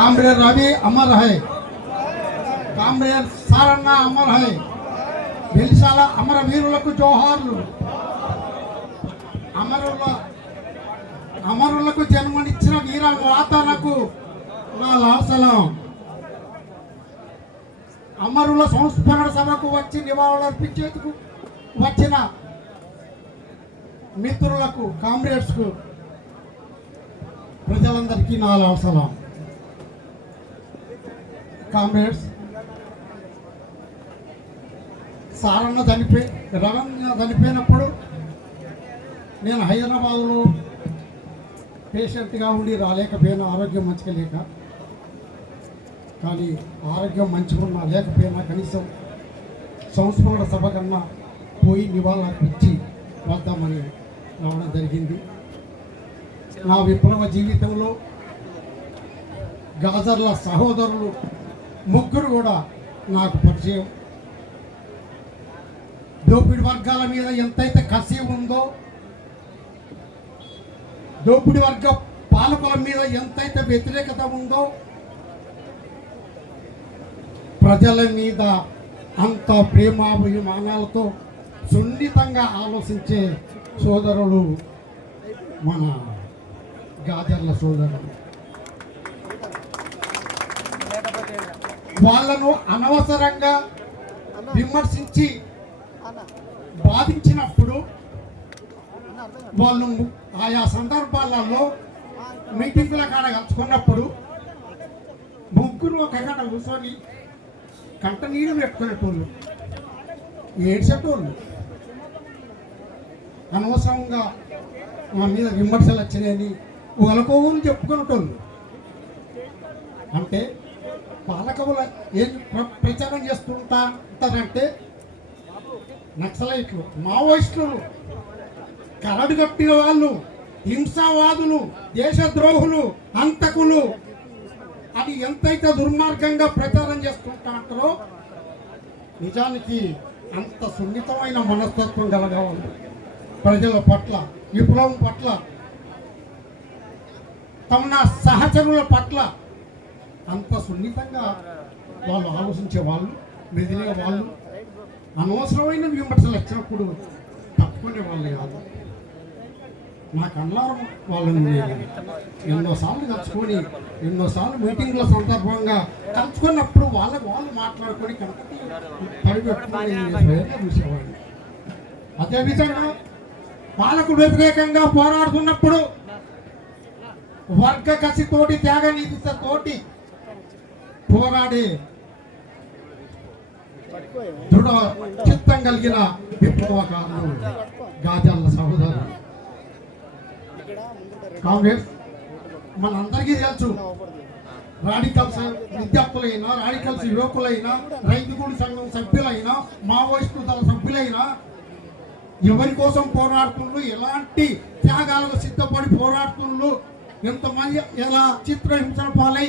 Comrade Ravi అమర్ హై comrade సారన్న అమర్ హై వెలిసాల అమర వీరులకు జోహార్లు అమరుల అమరులకు జన్మనిచ్చిన వీర మాతలకు నా లాసలం అమరుల సంస్మరణ సభకు వచ్చి నివాళులర్పించేందుకు వచ్చిన మిత్రులకు కామ్రేడ్స్కు ప్రజలందరికీ నా అవసరం కామ్రేడ్స్. సారన్న చనిపోయి రవణ చనిపోయినప్పుడు నేను హైదరాబాదులో పేషెంట్గా ఉండి రాలేకపోయినా ఆరోగ్యం మంచిగా లేక కానీ ఆరోగ్యం మంచిగా ఉన్నా లేకపోయినా కనీసం సంస్మరణ సభ కన్నా పోయి నివాళులర్పించి వద్దామని రావడం జరిగింది. నా విప్లవ జీవితంలో గాజర్ల సహోదరులు ముగ్గురు కూడా నాకు పరిచయం. దోపిడి వర్గాల మీద ఎంతైతే కసి ఉందో దోపిడి వర్గ పాలకుల మీద ఎంతైతే వ్యతిరేకత ఉందో ప్రజల మీద అంత ప్రేమాభిమానాలతో సున్నితంగా ఆలోచించే సోదరుడు మన గాజర్ల సోదరుడు. వాళ్ళను అనవసరంగా విమర్శించి బాధించినప్పుడు వాళ్ళు ఆయా సందర్భాలలో మీటింగుల కాడ కలుసుకున్నప్పుడు ముగ్గురు ఒక కాడ కూర్చొని కంట నీళ్ళు పెట్టుకునేటోళ్ళు ఏడ్చేటోళ్ళు. అనవసరంగా మా మీద విమర్శలు వచ్చినాయని ఒకరికొకరు చెప్పుకునేటోళ్ళు. అంటే పాలకములు ఏం ప్రచారం చేస్తుంటా ఉంటారంటే నక్సలైట్లు మావోయిస్టులు కరడు కట్టిన వాళ్ళు హింసావాదులు దేశద్రోహులు అంతకులు అది ఎంతైతే దుర్మార్గంగా ప్రచారం చేసుకుంటా అంటారో నిజానికి అంత సున్నితమైన మనస్తత్వం కలగవాలి ప్రజల పట్ల విప్లవం పట్ల తమ సహచరుల పట్ల అంత సున్నితంగా వాళ్ళు ఆలోచించే వాళ్ళు మెదిలే వాళ్ళు అనవసరమైన విమర్శలు వచ్చినప్పుడు తప్పుకునే వాళ్ళు కాదు. నాకు అన్నారు వాళ్ళని ఎన్నోసార్లు కలుసుకొని ఎన్నోసార్లు మీటింగ్ల సందర్భంగా కలుసుకున్నప్పుడు వాళ్ళకి వాళ్ళు మాట్లాడుకొని కనుక పరిగెట్టుకుని చూసేవాడిని. అదేవిధంగా పాలకు వ్యతిరేకంగా పోరాడుతున్నప్పుడు వర్గ కసితోటి త్యాగనీతితోటి పోరాడే దృఢ చిత్తం కలిగిన విప్లవకారులు గాజాల సహోదరు కాంగ్రెస్ మనందరికీ తెలుసు రాడికల్స్ విద్యార్థులైనా రాడికల్స్ యువకులైనా రైతు సంఘం సభ్యులైనా మావోయిస్టు దళ సభ్యులైనా ఎవరి కోసం పోరాడుతున్నారు ఎలాంటి త్యాగాలకు సిద్ధపడి పోరాడుతున్నారు ఎంతమంది ఎలా చిత్రహింసల పాలై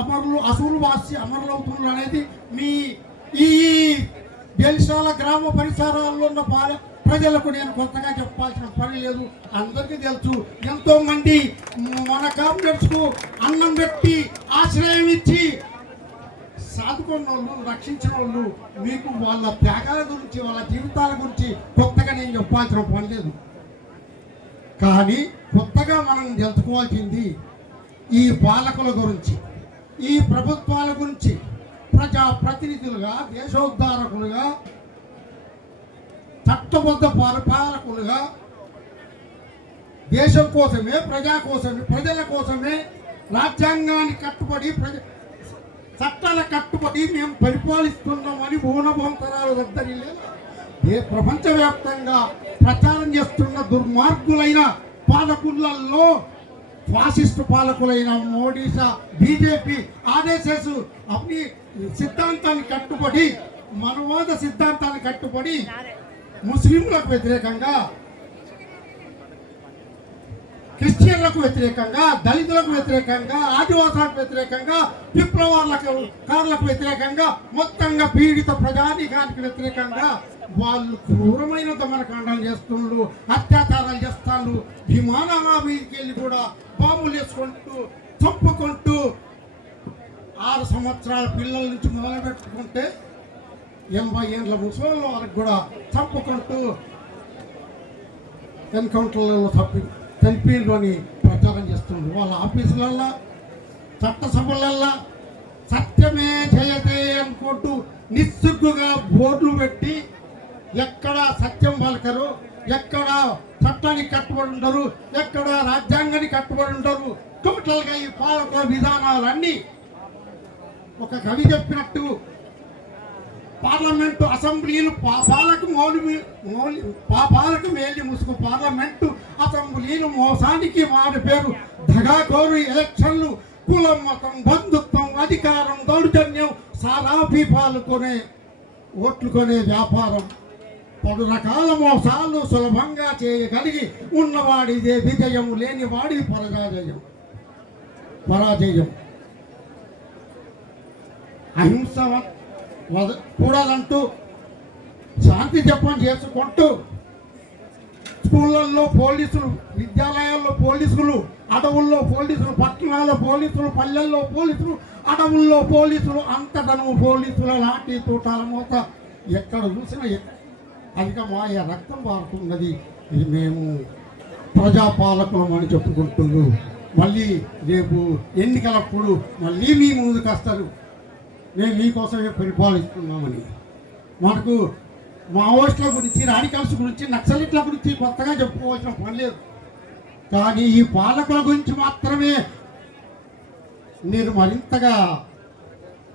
అమరులు అసూలు వాసి అమరులవుతున్నారు అనేది మీ ఈ బెల్సాల గ్రామ పరిసరాల్లో ఉన్న పాల ప్రజలకు నేను కొత్తగా చెప్పాల్సిన పని లేదు. అందరికీ తెలుసు ఎంతో మంది మన కాంప్లెక్స్కు అన్నం పెట్టి ఆశ్రయం ఇచ్చి సాధుకున్న వాళ్ళు రక్షించిన వాళ్ళు మీకు వాళ్ళ త్యాగాల గురించి వాళ్ళ జీవితాల గురించి కొత్తగా నేను చెప్పాల్సిన పని లేదు. కానీ కొత్తగా మనం తెలుసుకోవాల్సింది ఈ పాలకుల గురించి. ఈ ప్రభుత్వాల గురించి ప్రజా ప్రతినిధులుగా దేశోద్ధారకులుగా చట్టబద్ధ పరిపాలకులుగా దేశం కోసమే ప్రజా కోసమే ప్రజల కోసమే రాజ్యాంగానికి కట్టుబడి ప్రజ చట్టాల కట్టుబడి మేము పరిపాలిస్తున్నామని ఊనభంతరాలు వద్దని ఏ ప్రపంచవ్యాప్తంగా ప్రచారం చేస్తున్న దుర్మార్గులైన పాలకులలో ఫాసిస్టు పాలకులైన మోడీషా బీజేపీ ఆర్ఎస్ఎస్ అన్ని సిద్ధాంతాన్ని కట్టుబడి మనవాద సిద్ధాంతాన్ని కట్టుబడి ముస్లింలకు వ్యతిరేకంగా క్రిస్టియన్లకు వ్యతిరేకంగా దళితులకు వ్యతిరేకంగా ఆదివాసులకు వ్యతిరేకంగా విప్లవాలకు కారులకు వ్యతిరేకంగా మొత్తంగా పీడిత ప్రజానీకానికి వ్యతిరేకంగా వాళ్ళు క్రూరమైన దమనకాండాలు చేస్తుండ్రు అత్యాచారాలు చేస్తాను విమానాల మీదకి వెళ్ళి కూడా బాంబులు వేసుకుంటూ చంపుకుంటూ ఆరు సంవత్సరాల పిల్లల నుంచి మొదలు పెట్టుకుంటే ఎనభై ఏళ్ళ ముసలి వారికి కూడా చంపుకుంటూ ఎన్కౌంటర్లలో తప్పింది. చనిపోయిండ్రు అని ప్రచారం చేస్తున్నారు వాళ్ళ ఆఫీసులల్లో చట్టసభలల్లో సత్యమే జయతే అనుకుంటూ నిస్సిగ్గుగా బోర్డులు పెట్టి ఎక్కడ సత్యం పలకరు ఎక్కడ చట్టానికి కట్టుబడి ఉండరు ఎక్కడ రాజ్యాంగానికి కట్టుబడి ఉండరు టోటల్గా ఈ పాలకుల విధానాలన్నీ ఒక కవి చెప్పినట్టు పార్లమెంటు అసెంబ్లీలు పాపాలకు మౌలి మౌలి పాపాలకు మేలి ముసుగు పార్లమెంటు అసెంబ్లీలు మోసానికి మారి పేరు. దగాకోరు ఎలక్షన్లు కులం మతం బంధుత్వం అధికారం దౌర్జన్యం సారాపి పాల్గొనే ఓట్లు కొనే వ్యాపారం. పలు రకాల మోసాలు సులభంగా చేయగలిగి ఉన్నవాడిదే విజయం లేనివాడి పరాజయం. పరాజయం. అహింస కూడాలంటూ శాంతి జపం చేసుకుంటూ స్కూళ్ళల్లో పోలీసులు విద్యాలయాల్లో పోలీసులు అడవుల్లో పోలీసులు పట్టణాల్లో పోలీసులు పల్లెల్లో పోలీసులు అడవుల్లో పోలీసులు అంతటను పోలీసుల లాంటి తూటాల మూత. ఎక్కడ చూసినా ఎ- అధికమాయ రక్తం పారుతున్నది ఇది మేము ప్రజాపాలకులం అని చెప్పుకుంటున్నాం మళ్ళీ రేపు ఎన్నికలప్పుడు మళ్ళీ మీ ముందుకు వస్తారు. మేము మీకోసమే పరిపాలిస్తున్నామని. మనకు మావోయిస్టుల గురించి రాడికల్స్ గురించి నక్సలిట్ల గురించి కొత్తగా చెప్పుకోవాల్సిన పని లేదు. కానీ ఈ పాలకుల గురించి మాత్రమే మీరు మరింతగా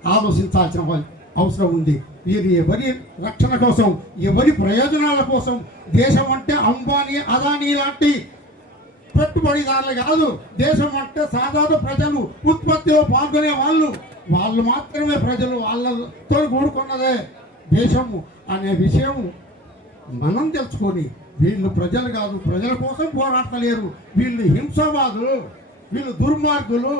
ఆలోచించాల్సిన అవసరం ఉంది. వీరు ఎవరి రక్షణ కోసం ఎవరి ప్రయోజనాల కోసం దేశం అంటే అంబానీ అదానీ లాంటి పెట్టుబడిదారులు కాదు. దేశం అంటే సాధారణ ప్రజలు ఉత్పత్తిలో పాల్గొనే వాళ్ళు. వాళ్ళు మాత్రమే ప్రజలు వాళ్ళతో కూడుకున్నదే దేశము అనే విషయం మనం తెలుసుకొని వీళ్ళు ప్రజలు కాదు ప్రజల కోసం పోరాడతలేరు. వీళ్ళు హింసవాదులు వీళ్ళు దుర్మార్గులు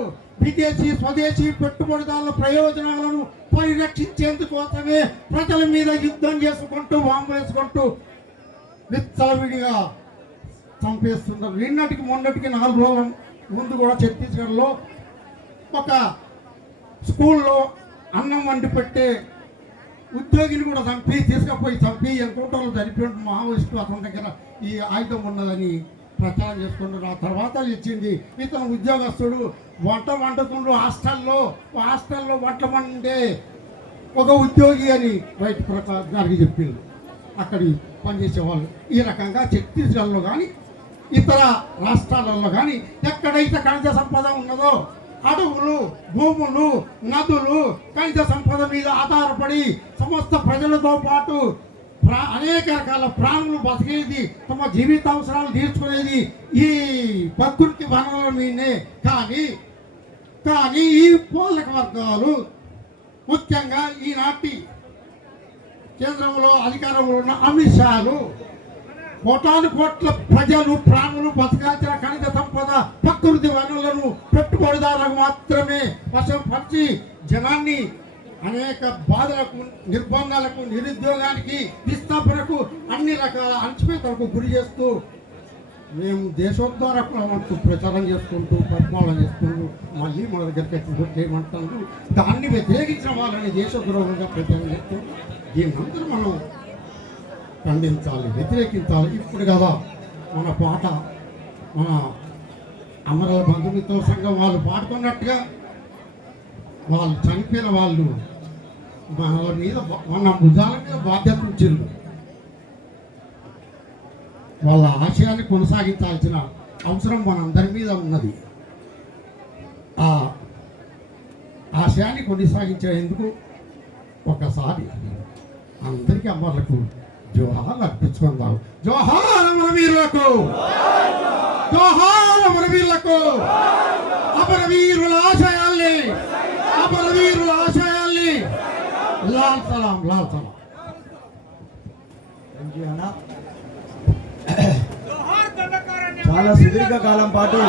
విదేశీ స్వదేశీ పెట్టుబడిదారుల ప్రయోజనాలను పరిరక్షించేందుకోసమే ప్రజల మీద యుద్ధం చేసుకుంటూ బాంబు వేసుకుంటూ విచ్చలవిడిగా చంపేస్తున్నారు. నిన్నటికి మొన్నటికి నాలుగు రోజుల ముందు కూడా ఛత్తీస్గఢ్లో ఒక స్కూల్లో అన్నం వండి పెట్టే ఉద్యోగిని కూడా చంపి తీసుకుపోయి చంపి ఎంకోటర్లు చనిపోయిన మావోయిస్టు అతని దగ్గర ఈ ఆయుధం ఉన్నదని ప్రచారం చేసుకున్నారు. ఆ తర్వాత ఇచ్చింది ఇతను ఉద్యోగస్తుడు. వంట వండుతుండ్రు హాస్టల్లో. హాస్టల్లో వంట వండే ఒక ఉద్యోగి అని బయట ప్రకారం గారికి చెప్పింది అక్కడి పనిచేసేవాళ్ళు ఈ రకంగా ఛత్తీస్గఢ్లో కానీ ఇతర రాష్ట్రాలలో కానీ ఎక్కడైతే ఖనిజ సంపద ఉన్నదో అడవులు భూములు నదులు ఖనిజ సంపద మీద ఆధారపడి సమస్త ప్రజలతో పాటు ప్రా అనేక రకాల ప్రాణులు బతికేది తమ జీవితావసరాలు తీర్చుకునేది ఈ ప్రకృతి వనరుల మీదనే కానీ కానీ ఈ పాలక వర్గాలు ముఖ్యంగా ఈనాటి కేంద్రంలో అధికారంలో ఉన్న అమిత్ షాలు కోటాను కోట్ల ప్రజలు ప్రాణులు బతకాల్సిన ఖనిజ సంపద ప్రకృతి వనరులను పెట్టుబడిదారులకు మాత్రమే వశం పరిచి జనాన్ని అనేక బాధలకు నిర్బంధాలకు నిరుద్యోగానికి విస్థాపనకు అన్ని రకాల అంచపేతలకు గురి చేస్తూ మేము దేశోద్ధారకులకు ప్రచారం చేసుకుంటూ పరిపాలన చేసుకుంటూ మళ్ళీ మన దగ్గరికి ఎక్స్పోర్ట్ దాన్ని వ్యతిరేకించిన వాళ్ళని దేశద్రోహంగా ప్రచారం చేస్తూ దీనంతా మనం ఖండించాలి వ్యతిరేకించాలి. ఇప్పుడు కదా మన పాట మన అమరల బంధుమిత్ర సంఘం వాళ్ళు పాడుకున్నట్టుగా వాళ్ళు చనిపోయిన వాళ్ళు మన మీద మన భుజాల మీద బాధ్యత ఉంచిండ్రు. వాళ్ళ ఆశయాన్ని కొనసాగించాల్సిన అవసరం మనందరి మీద ఉన్నది. ఆ ఆశయాన్ని కొనసాగించేందుకు ఒకసారి అందరికీ అమ్మలకు జోహార్ అర్పించుకుందాం. జోహార్ అమరవీరులకు జోహార్ అమరవీరులకు అమరవీరుల ఆశయాల్ని. అమరవీరుల ఆశయాల్ని. లాల్ సలాం లాల్ సలాం. చాలా సుదీర్ఘ కాలం పాటు